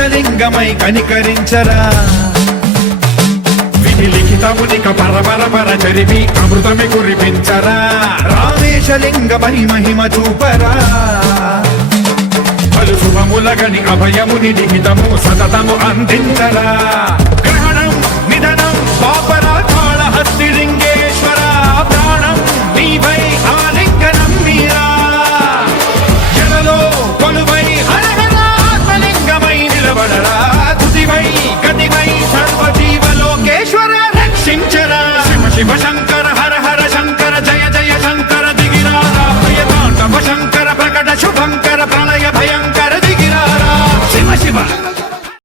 రామేశలింగమై కనికరించరా లిఖితమునిక పర చరిపి అమృతమి కురిపించరా రామేశలింగమై మహిమ చూపరా పలు శుభములగని అభయముని లిఖితము సతతము అందించరా గ్రహణం నిధనం పాపరా కాళహస్తి లింగేశ్వర ప్రాణం నీవై ఆలింగనం మీరా జలలో కొలువై హరహర ఆత్మలింగమై నిలబడరా